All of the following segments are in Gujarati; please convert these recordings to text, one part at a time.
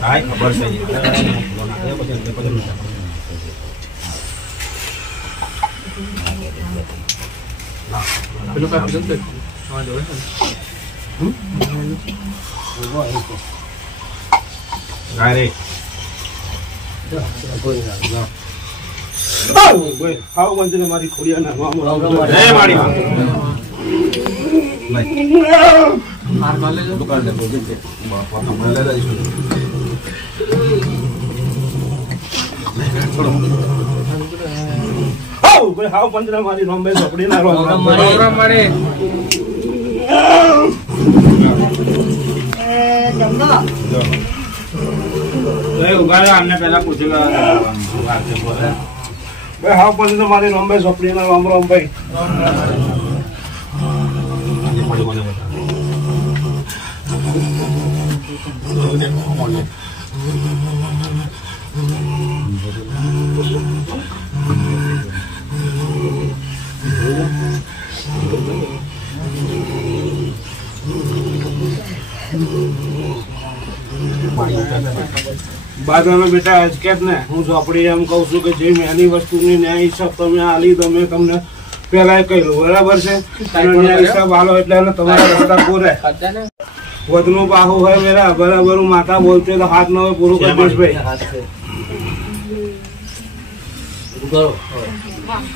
હાય ખબર છે પેલું કામ જતો હા જોડે અરે કોઈ ના હાવ મંદિર મારી ખોડિયાના જય માડી માર માલે દુકાન દે બોલ દે બાપા માલે લઈશું હાવ કોઈ હાવ મંદિર મારી રોંબે ઝોપડી ના રોમ મારે જમનો એ ઉગાડે આમને પહેલા પૂછેલા વાત છે બોલે બે હાવ મંદિર મારી રોંબે ઝોપડી ના રોમ રોમ ભાઈ બાદમાં બેટા અજકેત ને હું ઝોપડી એમ કઉ છું કે જે મેની વસ્તુની ન્યાય હિસાબ તમે આલી તમે તમને પેલા કહ્યું બરાબર છે ન્યાય હિસાબ આલો એટલે તમારા રસ્તા પૂરે વધનું બાહુ હોય મેરા બરાબર હું માતા બોલતે તો હાથ ન હોય પૂરું કરી દઈશ ભાઈ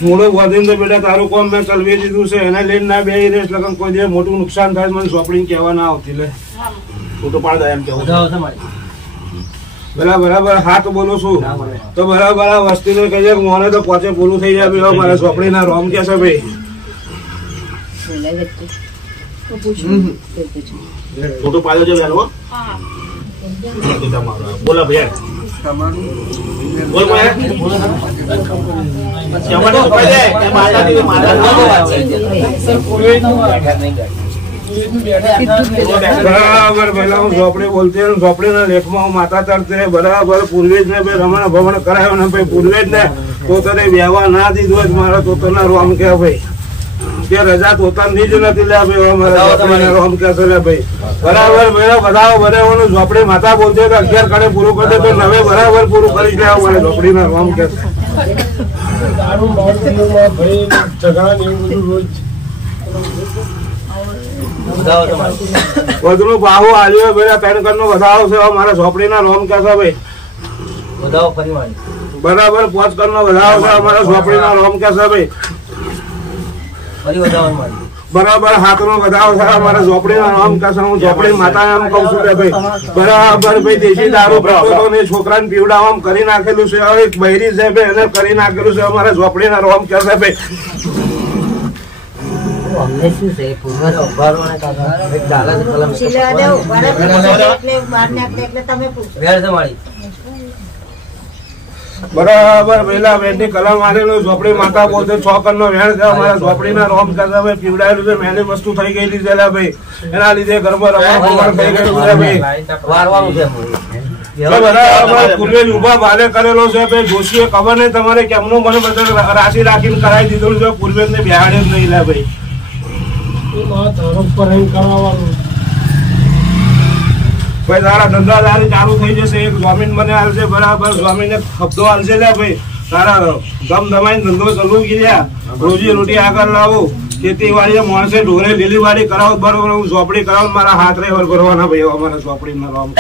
મોડો વધીને તો બેટા તારું કામ મેં ચલવી દીધું છે એને લઈને ના બે રેસ લગન કોઈ દિવસ મોટું નુકસાન થાય મને ઝોપડીને કહેવા ના આવતી લે ફોટો પાડ એમ કેવું બરાબર હાથ બોલું છું તો બરાબર આ વસ્તી ને કહીએ મોને તો પોચે પૂરું થઈ જાય મારા ઝોપડી ના રોમ કે છે ભાઈ ફોટો પાડ્યો છે બેનો બોલા ભૈયા બોલ બરાબર પેલા હું ઝોપડી બોલતી ઝોપડી ના લેખમાં હું માતા તરતી બરાબર પૂર્વેજ ને રમણ ભવન કરાયો ને ભાઈ પૂર્વેજ ને તોતરે વ્યવહાર ના દીધું મારા તોતરના રોમ કે ભાઈ કે રજા તોતાની જ નથી લે ભાઈ મારા રોમ કે છે લે ભાઈ બરાબર બધા બરાબર ઝોપડી માતા બોલતી 11 કડે પૂરું કરી દે તો નવે બરાબર પૂરું કરી લે મારે ઝોપડી ના રોમ કે વધુ બાહુ આલ્યો ભાઈ 3 કડ નો વધાવો છે મારા ઝોપડી ના રોમ કે છે ભાઈ બરાબર 5 કડ નો વધાવો છે મારા ઝોપડી ના રોમ કે છે ભાઈ બરાબર હાથ નો વધાવો છે મારા ઝોપડી ના રોમ કે છે હું ઝોપડી માતા એમ કઉ છું કે ભાઈ બરાબર ભાઈ દેશી દારૂ પીતો ને છોકરાને પીવડાવવા કરી નાખેલું છે એક બૈરી છે ભાઈ એને કરી નાખેલું છે મારા ઝોપડી ના રોમ કે છે ભાઈ બરાબર પેલા વેણની કલમ મારેલું ઝોપડી માતા બોલતે 6 કડ નો વેણ છે મારા ઝોપડી ના રોમ કે પીવડાયેલું છે મેની વસ્તુ થઈ ગયેલી છે ભાઈ એના લીધે ઘરમાં રમણ થઈ ગયેલું છે ભાઈ બરાબર પૂર્વે ઉભા ભાલે કરેલો છે ભાઈ જોશીએ ખબર નહીં તમારે કેમનું મને બધા રાશિ રાખીને કરાવી દીધું છે પૂર્વે ને બિહાડે જ નહીં લે ભાઈ ભાઈ તારા ધંધાદારી ચાલુ થઈ જશે એક જમીન મને હાલશે બરાબર જમીન હપ્તો હાલશે લે ભાઈ તારા ગમ ધમાઈને ધંધો ચાલુ ગયા રોજી રોટી આગળ લાવો ખેતીવાડી માણસે ઢોરે લીલી વાડી કરાવો બરોબર હું ઝોપડી કરાવો મારા હાથ રેવર કરવાના ભાઈ અમારા ઝોપડી માં રોમ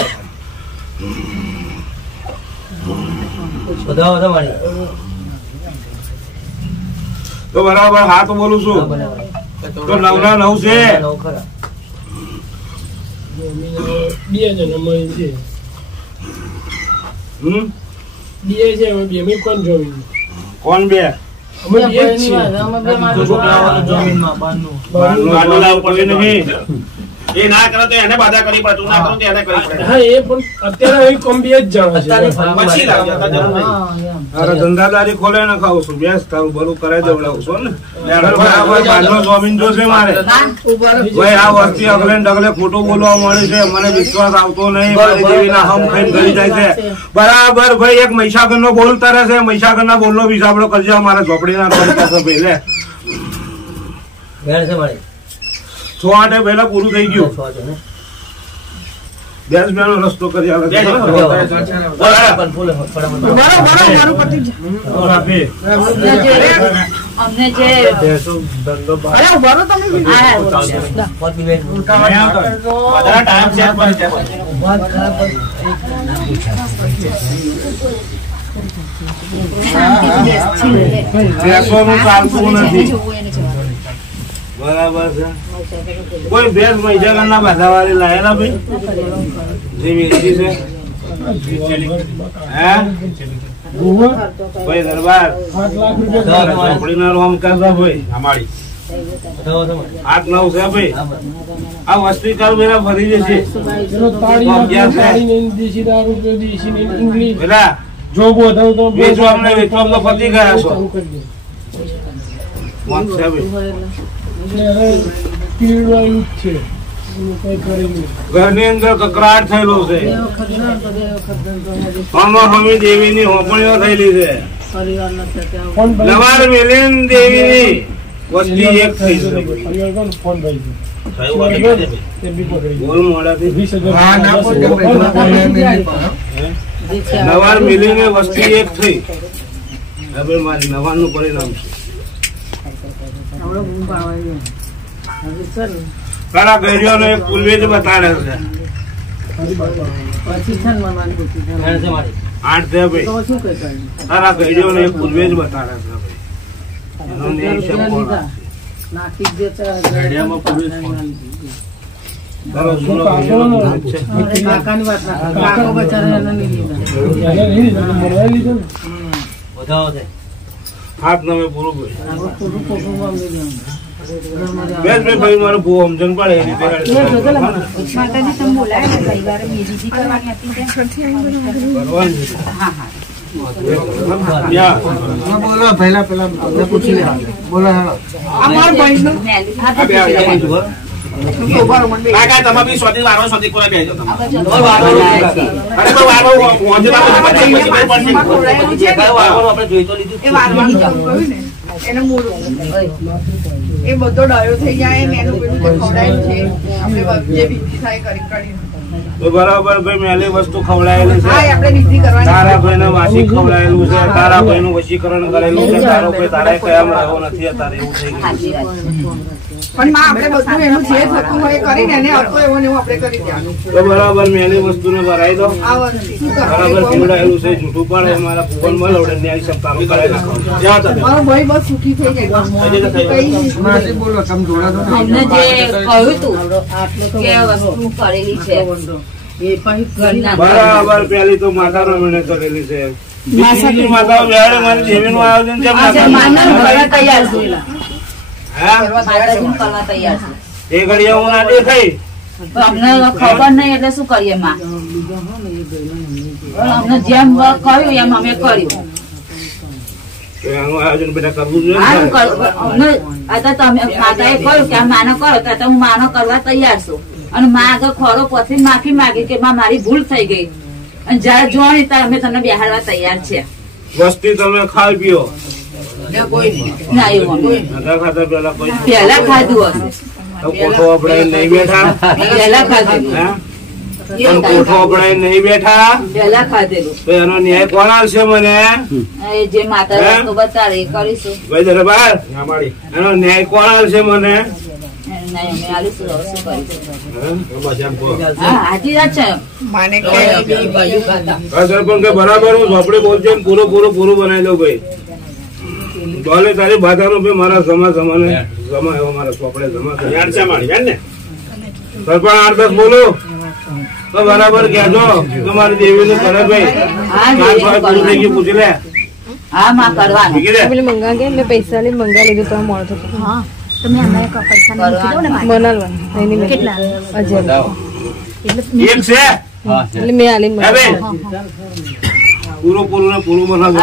તો બરાબર હાથ બોલું છું તો 9 ના 9 છે કોણ બે એ ના કરો તો એને બાધા કરી પડે તું ના કરો તો એને કરી પડે હા એ પણ અત્યારે કોમ બે જ જાણે છે પછી અરે ધંધાદારી ખોલે ને ખાવ છું બેસ તારું બરું કરાઈ દેવડાવું છું ને બરાબર બાંધો જમીન જોશે મારે ભાઈ આ વસ્તી અગલે ડગલે ખોટું બોલવા મળે છે મને વિશ્વાસ આવતો નહીં મારી જેવીના હમ ખાઈને ગળી જાય છે બરાબર ભાઈ એક મહીસાગર નો બોલ તરે છે મહીસાગર ના બોલ નો વિસાબડો કરજો મારા ઝોપડીના રોડ પાસે પહેલે વેણ છે મારી 6 આઠે પહેલા પૂરું થઈ ગયું બેસ બેનો રસ્તો કરી આલે અમને જે ધંધો અરે ઉભારો તમે ટાઈમ સેટ પર છે બેસવાનું ચાલતું નથી બરાબર છે કોઈ ભેસ મહિજાગરના બાધાવાળી લાયેલા ભાઈ જે વેચી છે હે ભાઈ દરબાર 8 લાખ રૂપિયા રોમ કરતા ભાઈ અમારી 8-9 છે ભાઈ આ વસ્તી કર મેરા ભરી જશે બેટા જોગો તો વેચવા અમને વેચવા તો પતી ગયા છો મોત છે ભાઈ ઘરની અંદર કકરાટ થયેલો છે હમી દેવી ની હોપણીઓ થયેલી છે લવાર મિલિન દેવી ની વસ્તી એક થઈ નવાર મિલી ને વસ્તી એક થઈ હવે મારી નવાર નું પરિણામ છે તારા ગઈડિયો નો એક પૂર્વે જ બતાડે છે 8 છે ભાઈ તારા ગઈડિયો નો એક પૂર્વે જ બતાડે છે એનો નિયમ નાખી દે ગઈડિયામાં પૂર્વે તારો સુનો કાકાની વાત કાકો બચારા એને નહીં લીધા બતાવો છે હાથ નમે પૂરું બેસ ભાઈ મારો બહુ સમજણ પડે એ રીતે માતાજી તમે બોલાય ને પરિવારે બીજી કરવાની હતી બોલો પહેલા પૂછી લે બોલો અમાર ભાઈ કાકા તમે બી સોતી વારો સોતી કોલા બેજો તમે અરે તો વારો ઓજે આપણે જોઈ તો લીધું એ વારવાનું કહ્યું ને એને મૂળ એ બધો ડાયો થઈ જાય એનું પેલું ખવડાયેલું છે આપણે જે વિધિ થાય કરી તો બરાબર ભાઈ મેલી વસ્તુ ખવડાયેલી છે આપણે વિધિ કરવાની તારા ભાઈને વાસી ખવડાયેલું છે તારા ભાઈનું વશીકરણ કરેલું છે તારો ભાઈ તારે કયામ રહ્યો નથી અત્યારે એવું થઈ ગયું પણ માં આપણે બધું એનું જે થતું હોય કરીને એને હતો એવો ને આપણે કરી દેવાનું તો બરાબર મેલી વસ્તુને ભરાઈ દો બરાબર પીવડાયેલું છે જૂઠું પણ અમારા ભુવન માં લવડે ન્યાય સપ્તાહનું કરાવી નાખો મારો ભાઈ બસ સુખી થઈ જાય માસી બોલો તમે જોડા દો અમને જે કહ્યું તું કે વસ્તુ કરેલી છે એ પણ બરાબર પેલી તો માતાનો મને કરેલી છે માતા વેડે મારી દેવીનું આયોજન છે માતા તૈયાર છે એ ઘડિયા હું ના દેખાઈ અમને ખબર નહીં એટલે શું કરીએ માં અમને જેમ કહ્યું એમ અમે કર્યું આયોજન બેટા કરવું જોઈએ તમે માતાએ કહ્યું કે આ માનો કરો તો હું માનો કરવા તૈયાર છું અને માં આગળ ખોરો પછી માફી માંગી કે માં મારી ભૂલ થઈ ગઈ અને જયારે જોવાની ત્યારે અમે તમને બેહાડવા તૈયાર છે વસ્તી તમે ખાઈ પીઓ પેલા ખાધું કોઠો આપણે નહીં બેઠા કોઠો આપણે નહીં બેઠા પેલા ખાધેલું તો એનો ન્યાય કોણ આવશે મને જે માતા રસ્તો બતાડે એ કરીશું ભાઈ દરબાર એનો ન્યાય કોણ આવશે મને બરાબર હું ઝોપડી બોલશે પૂરું બનાવી દઉં ભાઈ બોલે તારી બાધાનો ભાઈ મારા સમાને જમા એવો મારા ચોપડે જમા ને સરપંચ 8-10 બોલો તો બરાબર કહેજો તમારી દેવી નું કરે ભાઈ પૂછી લે મંગા ગયા મેં પૈસા લઈ મંગા લીધું તો મોડો થતો તમે એટલે મેં આલીને પૂરું બનાવ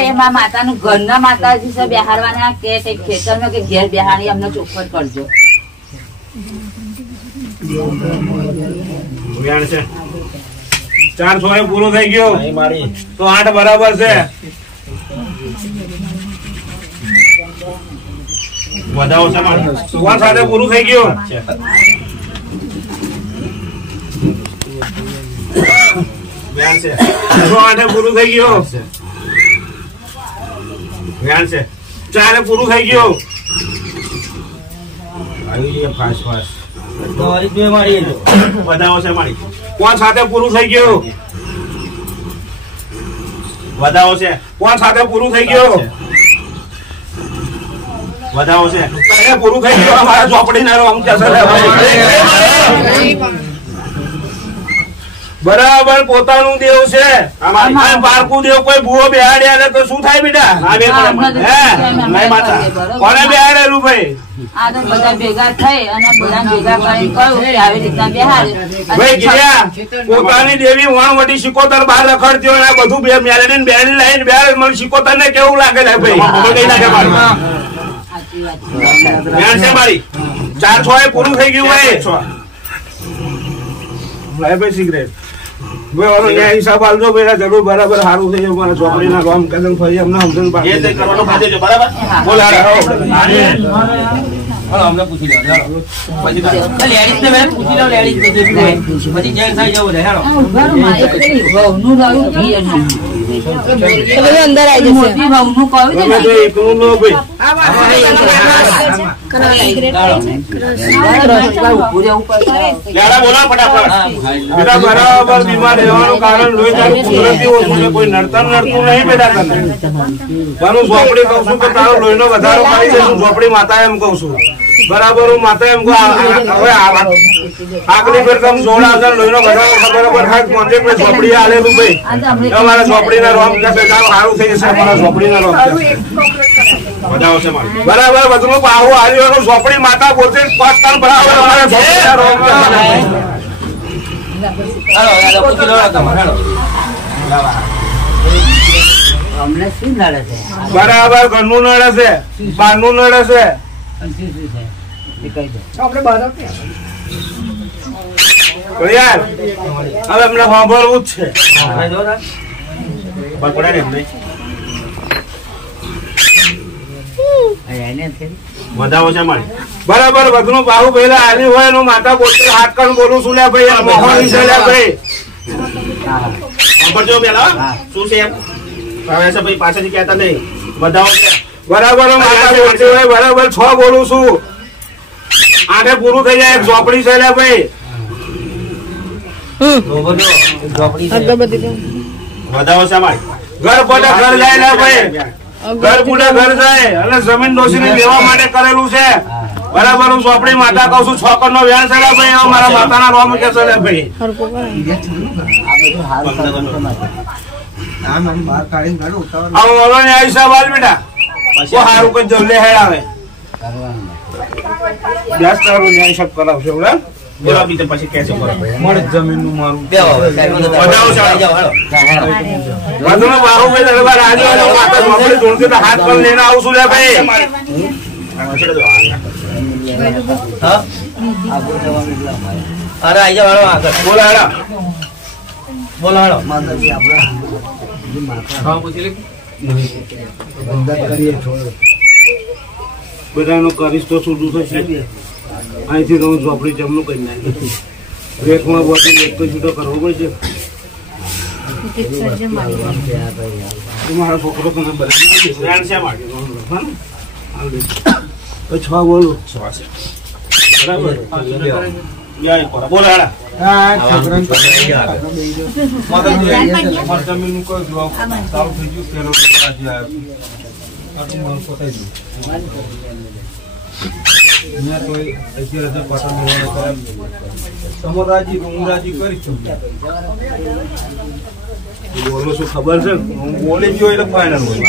એમાં માતાનું ઘરના માતાજી છે બેહાડવાના કે ખેતરમાં કે ઘેર બેહાડી અમને ચોખવટ કરજો છે 400 પૂરું થઈ ગયો તો 8 બરાબર છે વધાવો છે મારી. કોણ સાથે પૂરું થઈ ગયું? વ્યાન છે. આઠે પૂરું થઈ ગયું. વ્યાન છે. ચારે પૂરું થઈ ગયું. ફાસ્ટ ફાસ્ટ વધાવો છે મારી. કોણ સાથે પૂરું થઈ ગયું? વધાવો છે. કોણ સાથે પૂરું થઈ ગયું? વધાવો છે. પૂરું થઈ ગયું. અમારા ઝોપડી ના રોમ બરાબર પોતાનું દેવ છે. પારકું દેવ કોઈ ભૂવો બેહાડ્યા તો શું થાય બેટા? કોને બેહાડેલું ભાઈ? આ તો બધા ભેગા થઈ અને બધા ભેગા કરીને કહ્યું કે આવી રીતના બેહાડે. ભાઈ ગયા પોતાની દેવી વાણવટી શિકોતર બહાર રખડતી હોય બધું બે મેલેડીને બેડી લાઈન બેહાડે. મને શિકોતર ને કેવું લાગે ભાઈ? મારી 4-6 પૂરું થઈ ગયું ભાઈ. સિગરેટ હિસાબ આલજો પેલા જરૂર બરાબર સારું થઈ જાય. મારા છોકરી ના રોમ કદમ ફરી અમને સમજણ બરાબર. અમને પૂછી લો પછી લેડીઝ ને પૂછી લો લેડીઝ પછી જેન્ટ્સ આવી જવું રહે હેલો અંદર આવી જશે. એકલું નો ભાઈ બરાબર બીમાર રહેવાનું કારણ લોહી તારું કુદરતી ઓછું છે. કોઈ નડતર નડતું નહીં બેટા તને. તારું ઝોપડી કઉ છું કે તારો લોહી નો વધારો કરી દઈશું. ઝોપડી માતા એમ કઉ છું બરાબર. હું માતા એમ કહું હવે આગલી ફેર તમે 16,000 લોહી નો વધારો બરાબર ઝોપડી આલેલું ભાઈ. અમારા ઝોપડી ના રોમ કહેશે સારું થઈ જશે. અમારા ઝોપડી ના રોમ બરાબર બધું પાહુ આવ્યું. ઝોપડી માતા બોલશે બરાબર અમારા ઝોપડી ના રોમ અમને શું નડે છે? બરાબર ઘરનું નડે છે, બહારનું નડે છે. યાર હવે અમને સાંભળવું જ છે. વધાવો છે મારી. બરાબર બધું બાહુ પહેલા આવી હોય એનું માતા બોલશે હાથ કણ બોલું છું લે ભાઈ. મોહન છે લે ભાઈ. સાંભળજો પેલા શું છે એમ ભાઈ પાછળથી કહેતા નહીં. વધાવો છે બરાબર. માતા બોલતી હોય બરાબર 6 બોલું છું. 8 પૂરું થઈ જાય. એક ઝોપડી છે લે ભાઈ. વધાવો છે મારી. ઘર પડે ઘર જાય લે ભાઈ. ઘર પૂડે ઘર જાય અને જમીન ડોસીને લેવા માટે કરેલું છે બરાબર. હું ઝોપડી માતા કહું છું 6 કરોડ નો વ્યાન છે ભાઈ. મારા માતાના રોમ કે છે ભાઈ. હિસાબ હાલ બેટા. સારું કઈ જલ્દી હેડ આવે વ્યાસ તારું ન્યાય હિસાબ કરાવશે બોલા બીજે પછી કે છે મળે જમીન નું મારું હાથ પર લઈને આવું છું લે ભાઈ. અરે આઈ જાવ આગળ બોલા હેડા બોલો હેડો બધાનું કરીશ તો શું થશે? અહીંથી તો હું ઝોપડી જમનું કરી નાખી. રેકમાં બોટી એક તો છૂટો કરવો પડશે. મારો છોકરો તને બરાબર 6 બોલું બરાબર. બોલો હેડા જમીન કોઈ સારું થઈ ગયું. સમરાજી ઉમરાજી કરી છું. બોલો શું ખબર છે? હું બોલી ગયો એટલે ફાઈનલ હોય.